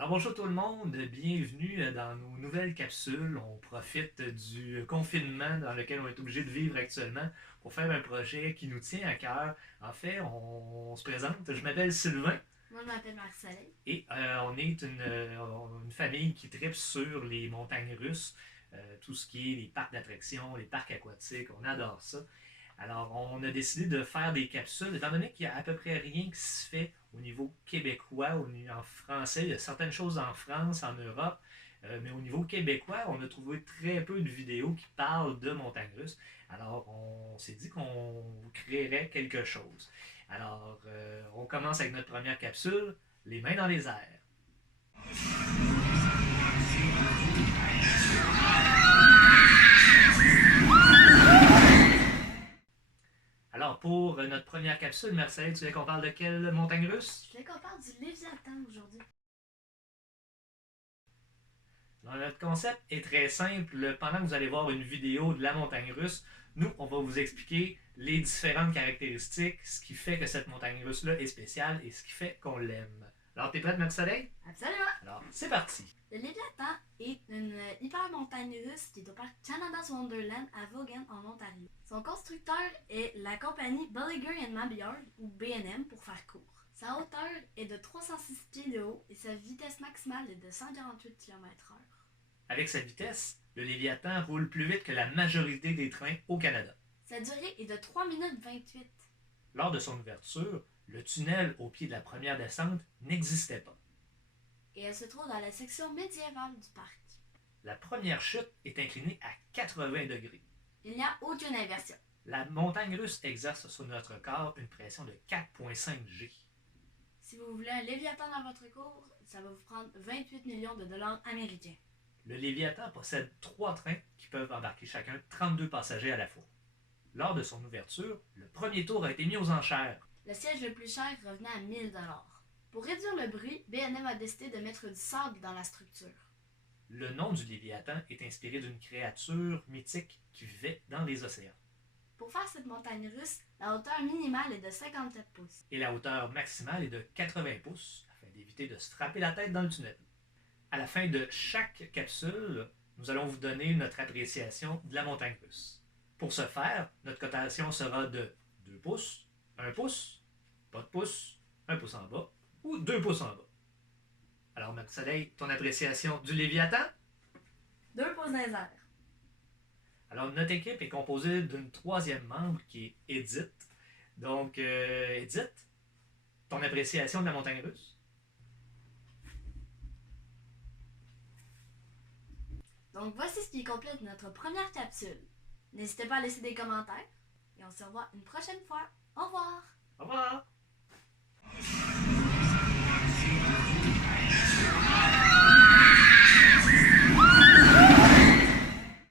Alors bonjour tout le monde, bienvenue dans nos nouvelles capsules. On profite du confinement dans lequel on est obligé de vivre actuellement pour faire un projet qui nous tient à cœur. En fait, on se présente, je m'appelle Sylvain Moi, je m'appelle Marc-Soleil. et on est une famille qui tripe sur les montagnes russes, tout ce qui est les parcs d'attractions, les parcs aquatiques, on adore ça. Alors, on a décidé de faire des capsules, étant donné qu'il n'y a à peu près rien qui se fait au niveau québécois, en français. Il y a certaines choses en France, en Europe, mais au niveau québécois, on a trouvé très peu de vidéos qui parlent de montagnes russes. Alors, on s'est dit qu'on créerait quelque chose. Alors, on commence avec notre première capsule, les mains dans les airs. Alors, pour notre première capsule, Marcel, tu veux qu'on parle de quelle montagne russe? Je voulais qu'on parle du Léviathan aujourd'hui. Alors, notre concept est très simple. Pendant que vous allez voir une vidéo de la montagne russe, nous, on va vous expliquer les différentes caractéristiques, ce qui fait que cette montagne russe-là est spéciale et ce qui fait qu'on l'aime. Alors, t'es prête, Marie-Soleil? Absolument! Alors, c'est parti! Le Léviathan est une hyper montagne russe qui est au parc Canada's Wonderland à Vaughan, en Ontario. Son constructeur est la compagnie Bolliger Mabillard, ou B&M pour faire court. Sa hauteur est de 306 pieds de haut et sa vitesse maximale est de 148 km/h. Avec sa vitesse, le Léviathan roule plus vite que la majorité des trains au Canada. Sa durée est de 3 minutes 28. Lors de son ouverture, le tunnel au pied de la première descente n'existait pas. Et elle se trouve dans la section médiévale du parc. La première chute est inclinée à 80 degrés. Il n'y a aucune inversion. La montagne russe exerce sur notre corps une pression de 4,5 G. Si vous voulez un Léviathan dans votre cours, ça va vous prendre 28 millions de dollars américains. Le Léviathan possède 3 trains qui peuvent embarquer chacun 32 passagers à la fois. Lors de son ouverture, le premier tour a été mis aux enchères. Le siège le plus cher revenait à 1000 dollars. Pour réduire le bruit, B&M a décidé de mettre du sable dans la structure. Le nom du Léviathan est inspiré d'une créature mythique qui vivait dans les océans. Pour faire cette montagne russe, la hauteur minimale est de 54 pouces. Et la hauteur maximale est de 80 pouces afin d'éviter de se frapper la tête dans le tunnel. À la fin de chaque capsule, nous allons vous donner notre appréciation de la montagne russe. Pour ce faire, notre cotation sera de 2 pouces, 1 pouce, pas de pouce, 1 pouce en bas ou 2 pouces en bas. Alors, Marie-Soleil, ton appréciation du Léviathan? 2 pouces dans les airs. Alors, notre équipe est composée d'une troisième membre qui est Edith. Donc, Edith, ton appréciation de la montagne russe? Donc voici ce qui complète notre première capsule. N'hésitez pas à laisser des commentaires et on se revoit une prochaine fois. Au revoir! Au revoir!